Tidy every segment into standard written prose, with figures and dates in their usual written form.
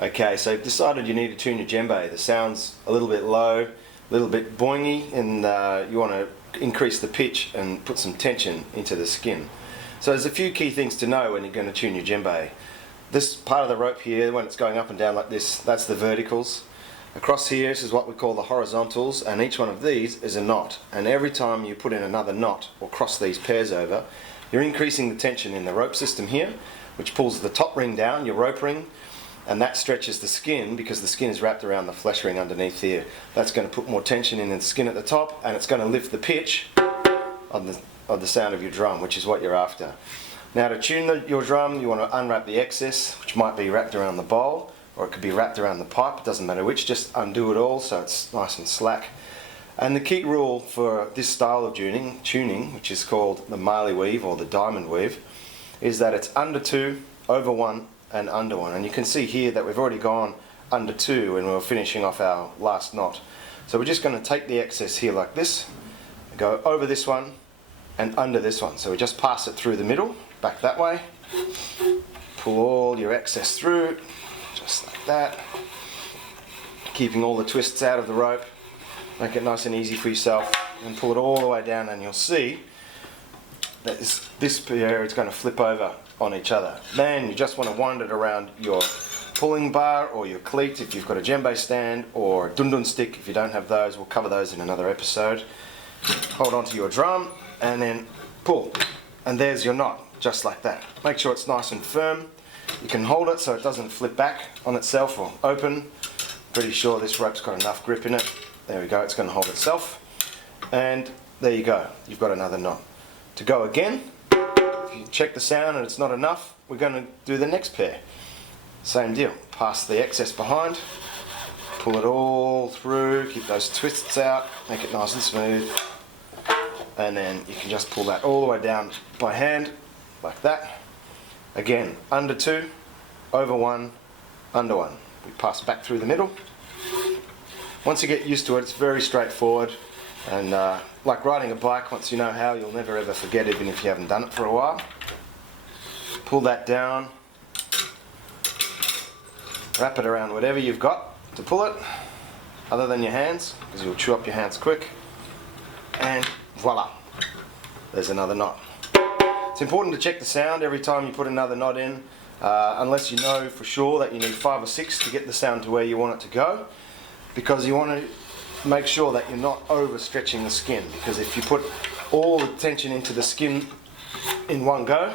Okay, so you've decided you need to tune your djembe. The sound's a little bit low, a little bit boingy, and you want to increase the pitch and put some tension into the skin. So there's a few key things to know when you're going to tune your djembe. This part of the rope here, when it's going up and down like this, that's the verticals. Across here, this is what we call the horizontals, and each one of these is a knot. And every time you put in another knot or cross these pairs over, you're increasing the tension in the rope system here, which pulls the top ring down, your rope ring, and that stretches the skin because the skin is wrapped around the flesh ring underneath here. That's going to put more tension in the skin at the top, and it's going to lift the pitch of the sound of your drum, which is what you're after. Now, to tune your drum, you want to unwrap the excess, which might be wrapped around the bowl, or it could be wrapped around the pipe. It doesn't matter which, just undo it all so it's nice and slack. And the key rule for this style of tuning, which is called the marley weave or the diamond weave, is that it's under 2, over 1 and under 1. And you can see here that we've already gone under 2 when we were finishing off our last knot. So we're just going to take the excess here like this, go over this one and under this one. So we just pass it through the middle, back that way, pull all your excess through, just like that, keeping all the twists out of the rope. Make it nice and easy for yourself, and pull it all the way down, and you'll see that this area is going to flip over on each other. Then you just want to wind it around your pulling bar or your cleat if you've got a djembe stand, or a dundun stick if you don't have those. We'll cover those in another episode. Hold onto your drum and then pull, and there's your knot, just like that. Make sure it's nice and firm. You can hold it so it doesn't flip back on itself or open. Pretty sure this rope's got enough grip in it. There we go, it's going to hold itself. And there you go, you've got another knot. To go again, if you check the sound and it's not enough, we're going to do the next pair. Same deal, pass the excess behind, pull it all through, keep those twists out, make it nice and smooth. And then you can just pull that all the way down by hand, like that. Again, under 2, over 1, under 1. We pass back through the middle. Once you get used to it, it's very straightforward, and like riding a bike, once you know how, you'll never ever forget it, even if you haven't done it for a while. Pull that down, wrap it around whatever you've got to pull it, other than your hands, because you'll chew up your hands quick, and voila, there's another knot. It's important to check the sound every time you put another knot in, unless you know for sure that you need 5 or 6 to get the sound to where you want it to go, because you want to make sure that you're not overstretching the skin, because if you put all the tension into the skin in one go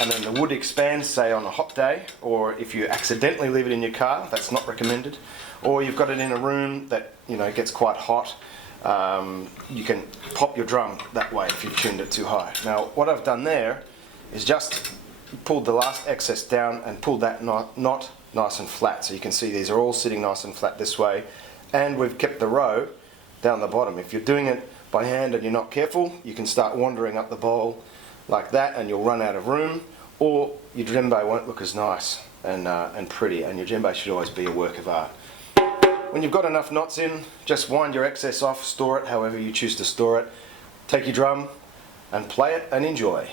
and then the wood expands, say on a hot day, or if you accidentally leave it in your car, that's not recommended, or you've got it in a room that gets quite hot, you can pop your drum that way if you've tuned it too high. Now what I've done there is just pulled the last excess down and pulled that knot nice and flat. So you can see these are all sitting nice and flat this way, and we've kept the row down the bottom. If you're doing it by hand and you're not careful, you can start wandering up the bowl like that and you'll run out of room, or your djembe won't look as nice and pretty, and your djembe should always be a work of art. When you've got enough knots in, just wind your excess off, store it however you choose to store it, take your drum and play it and enjoy.